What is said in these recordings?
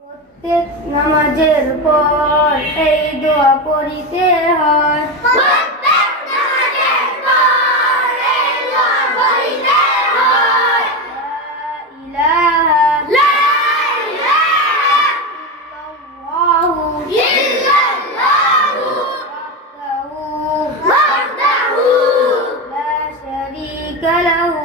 প্রত্যেক নামাজের পর এই দোয়া পড়িতে হয়। লা ইলাহা ইল্লাল্লাহু। ওয়াহদাহু লা শারীকা লাহু।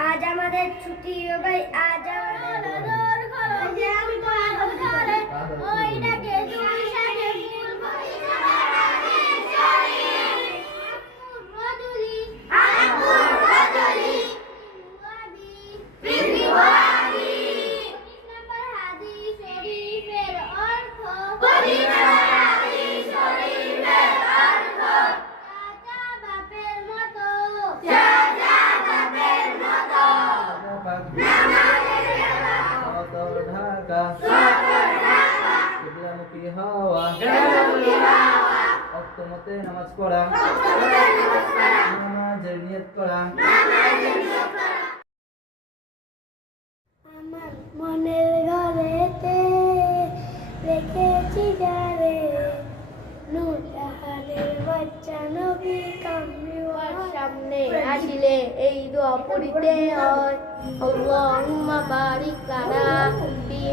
আজ আমাদের ছুটি ও ভাই আজ আমাদের ঢাকা কিবলামুখী হওয়া। অক্তমতে নামাজ পড়া। নামাজের নিয়ত করা। এই দোয়া পড়িতে হয়। আল্লাহুম্মা বারিক লানা